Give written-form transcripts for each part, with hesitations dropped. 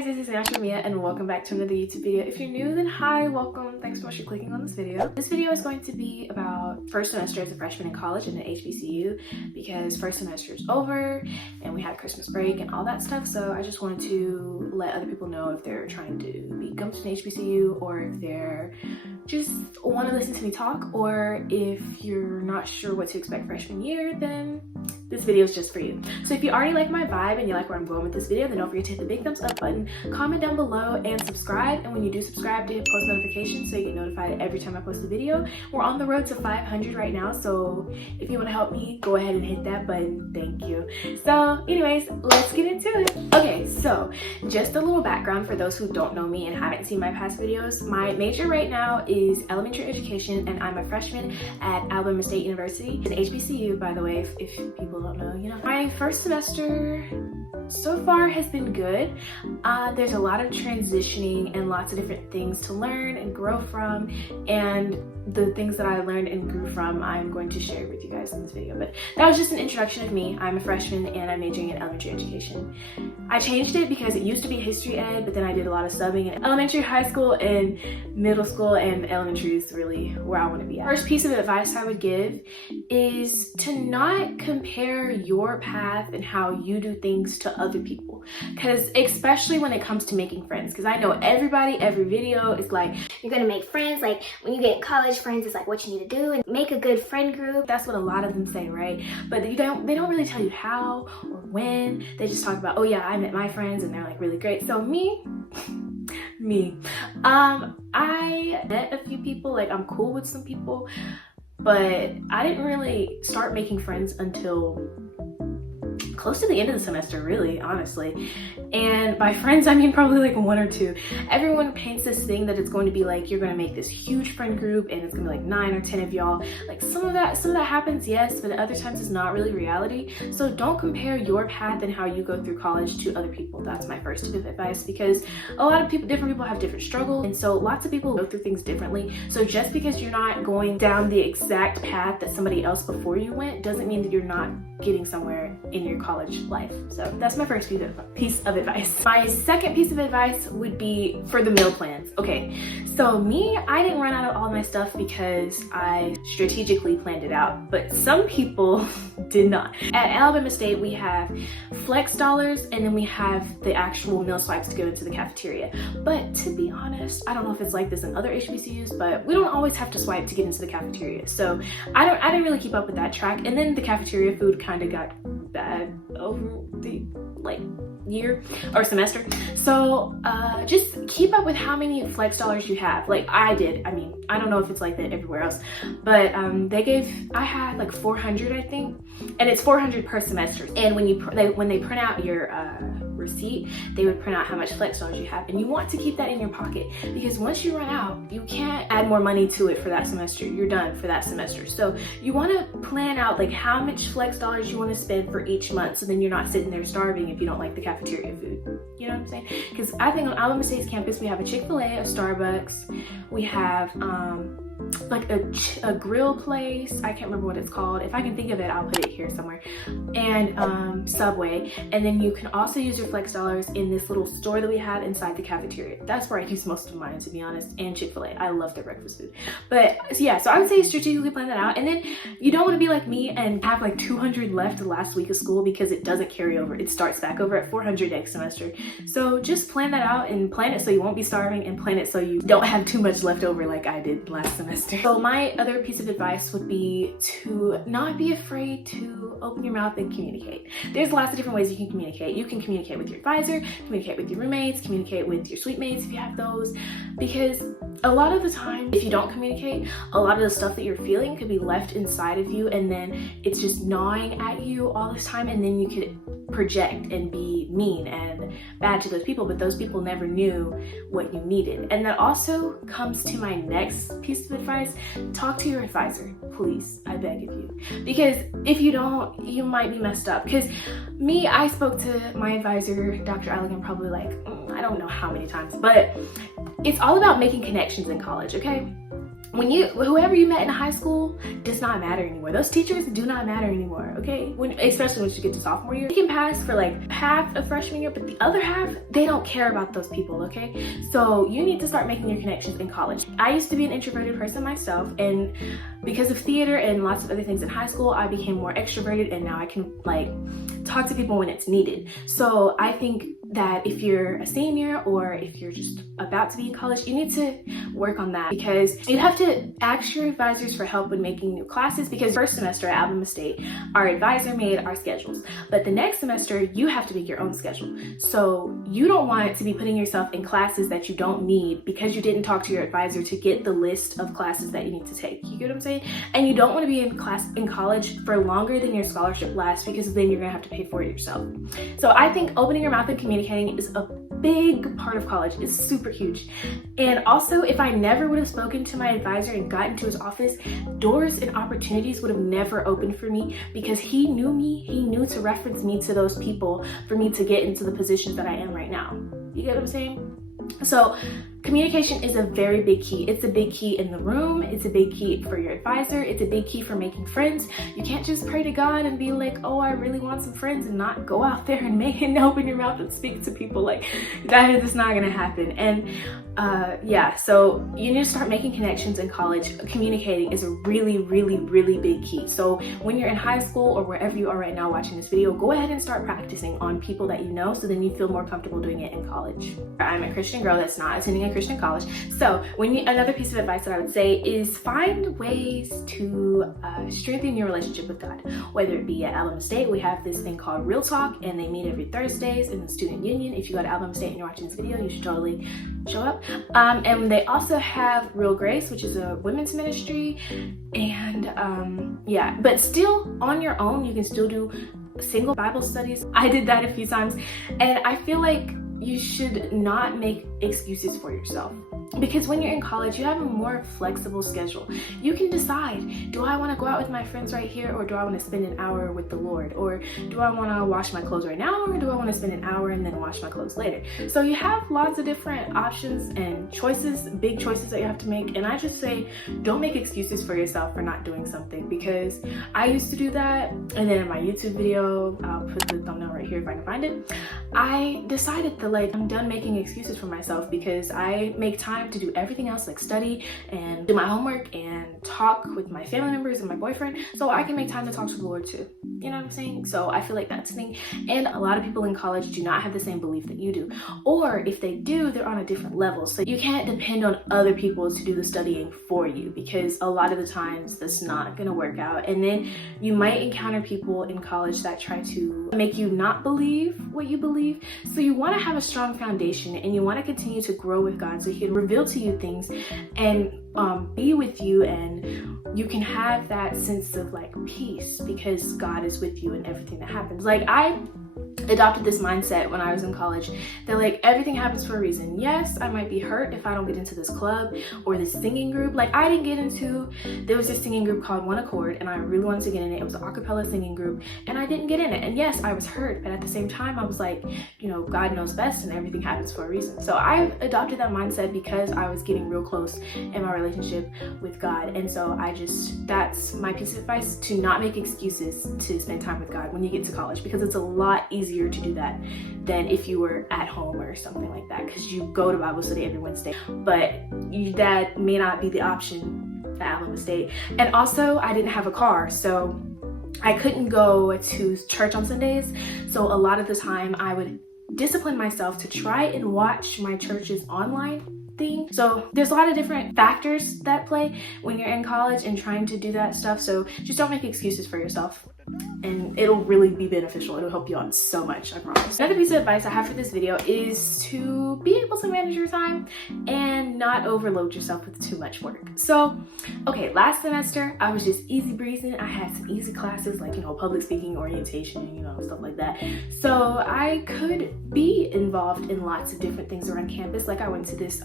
guys, this is 𝚑𝚘𝚌𝚑 and welcome back to another YouTube video. If you're new, then hi, welcome. Thanks so much for clicking on this video. This video is going to be about first semester as a freshman in college in an HBCU because first semester is over and we had Christmas break and all that stuff. So I just wanted to let other people know if they're trying to become an HBCU or if they're just want to listen to me talk, or if you're not sure what to expect freshman year, then this video is just for you. So if you already like my vibe and you like where I'm going with this video, then don't forget to hit the big thumbs up button, comment down below, and subscribe. And when you do subscribe, to hit post notifications so you get notified every time I post a video. We're on the road to 500 right now, so if you want to help me, go ahead and hit that button. Thank you. So anyways, let's get into it. Okay, so just a little background for those who don't know me and haven't seen my past videos. My major right now is elementary education, and I'm a freshman at Alabama State University. It's an HBCU, by the way, if people don't know, you know. My first semester so far has been good. There's a lot of transitioning and lots of different things to learn and grow from, and the things that I learned and grew from I'm going to share with you guys in this video. But that was just an introduction of me. I'm a freshman and I'm majoring in elementary education. I changed it because it used to be history ed, but then I did a lot of subbing in elementary, high school, and middle school, and elementary is really where I want to be at. First piece of advice I would give is to not compare your path and how you do things to other people, because especially when it comes to making friends, because I know everybody, every video is like, you're gonna make friends, like when you get in college, friends is like what you need to do, and make a good friend group. That's what a lot of them say, right? But they don't really tell you how or when. They just talk about, oh yeah, I met my friends and they're like really great. So me, I met a few people, like I'm cool with some people, but I didn't really start making friends until close to the end of the semester, really, honestly. And by friends, I mean probably like one or two. Everyone paints this thing that it's going to be like, you're going to make this huge friend group and it's going to be like 9 or 10 of y'all. Like some of that happens, yes, but other times it's not really reality. So don't compare your path and how you go through college to other people. That's my first tip of advice, because a lot of people, different people have different struggles, and so lots of people go through things differently. So just because you're not going down the exact path that somebody else before you went doesn't mean that you're not getting somewhere in your college life. So that's my first piece of advice. My second piece of advice would be for the meal plans. Okay, so me, I didn't run out of all my stuff because I strategically planned it out, but some people did not. At Alabama State, we have flex dollars, and then we have the actual meal swipes to go into the cafeteria. But to be honest, I don't know if it's like this in other HBCUs, but we don't always have to swipe to get into the cafeteria. So I didn't really keep up with that track, and then the cafeteria food kind of got bad over the year or semester. So just keep up with how many flex dollars you have, like I did. I mean, I don't know if it's like that everywhere else, but I had like 400, I think, and it's 400 per semester. And when they print out your receipt, they would print out how much flex dollars you have, and you want to keep that in your pocket, because once you run out, you can't add more money to it for that semester. You're done for that semester. So you want to plan out like how much flex dollars you want to spend for each month, so then you're not sitting there starving if you don't like the cafeteria food. You know what I'm saying? Because I think on Alabama State's campus we have a Chick-fil-A, a Starbucks, we have like a grill place. I can't remember what it's called. If I can think of it, I'll put it here somewhere. And Subway. And then you can also use your flex dollars in this little store that we have inside the cafeteria. That's where I use most of mine, to be honest. And Chick-fil-A. I love their breakfast food. But yeah, so I would say strategically plan that out. And then you don't want to be like me and have like 200 left the last week of school, because it doesn't carry over. It starts back over at 400 next semester. So just plan that out, and plan it so you won't be starving, and plan it so you don't have too much left over like I did last semester. So my other piece of advice would be to not be afraid to open your mouth and communicate. There's lots of different ways you can communicate. You can communicate with your advisor, communicate with your roommates, communicate with your suite mates if you have those, because a lot of the time, if you don't communicate, a lot of the stuff that you're feeling could be left inside of you, and then it's just gnawing at you all this time, and then you could project and be mean and bad to those people, but those people never knew what you needed. And that also comes to my next piece of advice. Talk to your advisor, please, I beg of you, because if you don't, you might be messed up. Because me, I spoke to my advisor, Dr. Elegant, probably like I don't know how many times, but it's all about making connections in college, okay? whoever you met in high school does not matter anymore. Those teachers do not matter anymore, okay? Especially when you get to sophomore year. You can pass for like half of freshman year, but the other half, they don't care about those people, okay? So you need to start making your connections in college. I used to be an introverted person myself, and because of theater and lots of other things in high school, I became more extroverted, and now I can like talk to people when it's needed. So I think that if you're a senior or if you're just about to be in college, you need to work on that, because you have to ask your advisors for help when making new classes, because first semester at Alabama State, our advisor made our schedules, but the next semester you have to make your own schedule. So you don't want to be putting yourself in classes that you don't need because you didn't talk to your advisor to get the list of classes that you need to take. You get what I'm saying? And you don't want to be in college for longer than your scholarship lasts, because then you're gonna have to pay for it yourself. So I think opening your mouth and communicating is a big part of college. It's super huge. And also, if I never would have spoken to my advisor and gotten to his office, doors and opportunities would have never opened for me, because he knew me. He knew to reference me to those people for me to get into the positions that I am right now. You get what I'm saying? So communication is a very big key. It's a big key in the room. It's a big key for your advisor. It's a big key for making friends. You can't just pray to God and be like, oh, I really want some friends, and not go out there and open your mouth and speak to people. Like, that is not gonna happen. And yeah, so you need to start making connections in college. Communicating is a really, really, really big key. So when you're in high school or wherever you are right now watching this video, go ahead and start practicing on people that you know, so then you feel more comfortable doing it in college. I'm a Christian girl that's not attending a Christian college. So another piece of advice that I would say is find ways to strengthen your relationship with God. Whether it be at Alabama State, we have this thing called Real Talk, and they meet every Thursdays in the student union. If you go to Alabama State and you're watching this video, you should totally show up. And they also have Real Grace, which is a women's ministry. And yeah, but still on your own, you can still do single Bible studies. I did that a few times, and I feel like you should not make excuses for yourself, because when you're in college, you have a more flexible schedule. You can decide, do I want to go out with my friends right here, or do I want to spend an hour with the Lord, or do I want to wash my clothes right now, or do I want to spend an hour and then wash my clothes later? So you have lots of different options and choices, big choices that you have to make. And I just say, don't make excuses for yourself for not doing something, because I used to do that. And then in my YouTube video, I'll put the thumbnail right here if I can find it, I decided that like, I'm done making excuses for myself, because I make time to do everything else, like study and do my homework and talk with my family members and my boyfriend, so I can make time to talk to the Lord too. You know what I'm saying? So I feel like that's the thing. And a lot of people in college do not have the same belief that you do, or if they do, they're on a different level. So you can't depend on other people to do the studying for you, because a lot of the times that's not gonna work out. And then you might encounter people in college that try to make you not believe what you believe. So you want to have a strong foundation, and you want to continue to grow with God, so he can reveal to you things and be with you, and you can have that sense of like peace, because God is with you in everything that happens. Like, I adopted this mindset when I was in college that like everything happens for a reason. Yes, I might be hurt if I don't get into this club or this singing group. Like, I didn't get into, there was this singing group called One Accord, and I really wanted to get in it. It was an a cappella singing group, and I didn't get in it. And yes, I was hurt, but at the same time I was like, you know, God knows best, and everything happens for a reason. So I adopted that mindset because I was getting real close in my relationship with God. And so that's my piece of advice, to not make excuses to spend time with God when you get to college, because it's a lot easier to do that than if you were at home or something like that, because you go to Bible study every Wednesday, but that may not be the option at Alabama State. And also, I didn't have a car, so I couldn't go to church on Sundays. So a lot of the time I would discipline myself to try and watch my church's online thing. So there's a lot of different factors that play when you're in college and trying to do that stuff. So just don't make excuses for yourself, and it'll really be beneficial. It'll help you out so much, I promise. Another piece of advice I have for this video is to be able to manage your time and not overload yourself with too much work. So, okay, last semester I was just easy breezing. I had some easy classes like, you know, public speaking, orientation, you know, stuff like that. So I could be involved in lots of different things around campus. Like, I went to this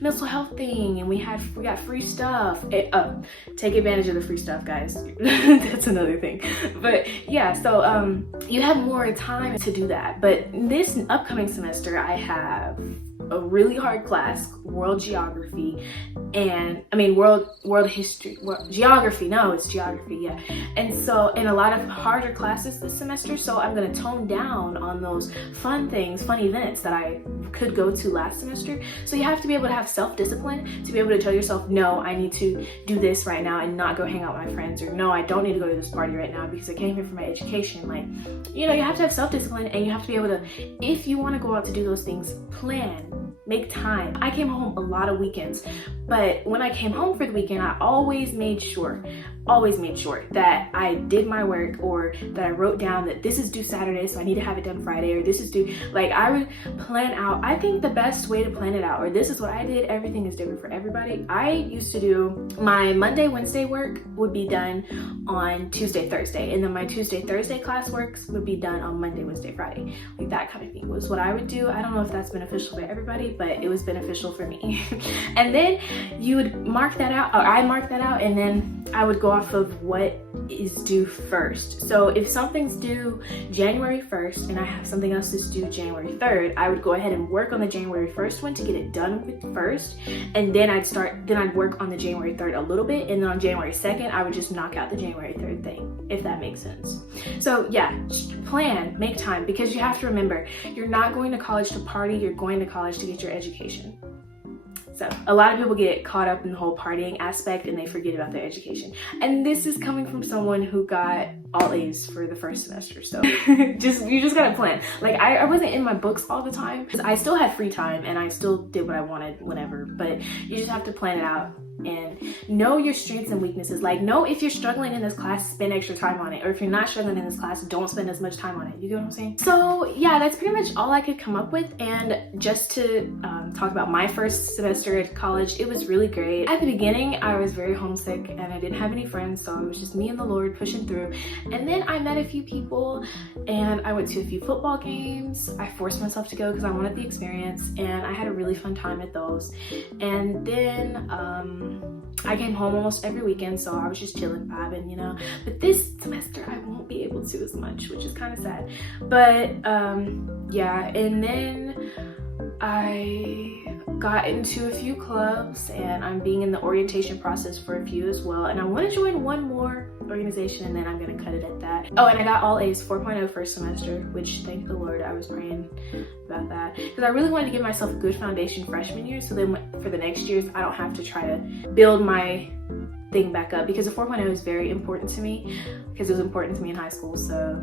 mental health thing, and we got free stuff. Take advantage of the free stuff, guys. That's another thing. But yeah, so you have more time to do that. But this upcoming semester I have a really hard class, world geography, and I mean world history, geography, no, it's geography, yeah. And so, in a lot of harder classes this semester, so I'm gonna tone down on those fun events that I could go to last semester. So you have to be able to have self-discipline to be able to tell yourself, no, I need to do this right now and not go hang out with my friends, or no, I don't need to go to this party right now because I came here for my education. Like, you know, you have to have self-discipline, and you have to be able to, if you want to go out to do those things, plan, make time. I came home a lot of weekends, but when I came home for the weekend, I always made sure that I did my work, or that I wrote down that this is due Saturday, so I need to have it done Friday, or this is due, like, I would plan out. I think the best way to plan it out, or this is what I did, everything is different for everybody. I used to do my Monday, Wednesday work would be done on Tuesday, Thursday, and then my Tuesday, Thursday class works would be done on Monday, Wednesday, Friday. Like, that kind of thing was what I would do. I don't know if that's beneficial for everybody, but it was beneficial for me. And then you would mark that out, or I marked that out, and then I would go off of what is due first. So if something's due January 1st and I have something else that's due January 3rd, I would go ahead and work on the January 1st one to get it done with first, and then I'd work on the January 3rd a little bit, and then on January 2nd I would just knock out the January 3rd thing, if that makes sense. So yeah, plan, make time, because you have to remember, you're not going to college to party, you're going to college to get your education. So a lot of people get caught up in the whole partying aspect and they forget about their education. And this is coming from someone who got all A's for the first semester. So you just gotta plan. Like, I wasn't in my books all the time, because I still had free time and I still did what I wanted whenever, but you just have to plan it out and know your strengths and weaknesses. Like, know if you're struggling in this class, spend extra time on it, or if you're not struggling in this class, don't spend as much time on it. You get what I'm saying? So yeah, that's pretty much all I could come up with. And just to talk about my first semester at college, it was really great. At the beginning, I was very homesick and I didn't have any friends, so it was just me and the Lord pushing through. And then I met a few people and I went to a few football games. I forced myself to go because I wanted the experience, and I had a really fun time at those. And then I came home almost every weekend, so I was just chilling, vibing, you know. But this semester I won't be able to as much, which is kind of sad. But yeah, and then I got into a few clubs, and I'm being in the orientation process for a few as well, and I want to join one more organization, and then I'm gonna cut it at that. Oh, and I got all A's, 4.0 first semester, which, thank the Lord, I was praying about that, because I really wanted to give myself a good foundation freshman year, so then for the next years I don't have to try to build my thing back up, because a 4.0 is very important to me, because it was important to me in high school. So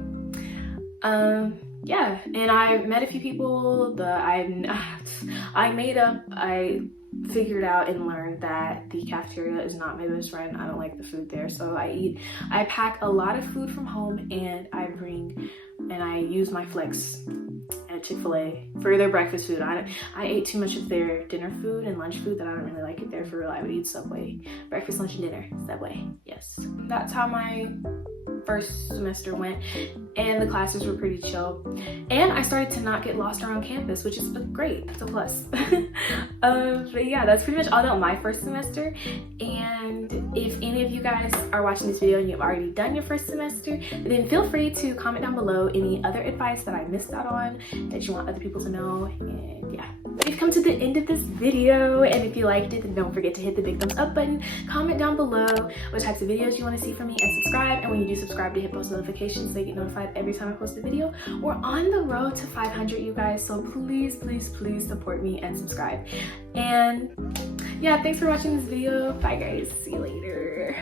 yeah, and I met a few people that I figured out and learned that the cafeteria is not my best friend. I don't like the food there, so I pack a lot of food from home, and I use my flex at Chick-fil-A for their breakfast food. I ate too much of their dinner food and lunch food that I don't really like it there for real. I would eat Subway, breakfast, lunch, and dinner, Subway, yes. That's how my first semester went, and the classes were pretty chill, and I started to not get lost around campus, which is great. That's a plus. But yeah, that's pretty much all about my first semester. And if any of you guys are watching this video and you've already done your first semester, then feel free to comment down below any other advice that I missed out on that you want other people to know. And yeah, but you've come to the end of this video, and if you liked it, then don't forget to hit the big thumbs up button. Comment down below what types of videos you want to see from me, and subscribe. And when you do subscribe, to hit post notifications so you get notified every time I post a video. We're on the road to 500, you guys, so please, please, please support me and subscribe. And yeah, thanks for watching this video. Bye guys, see you later.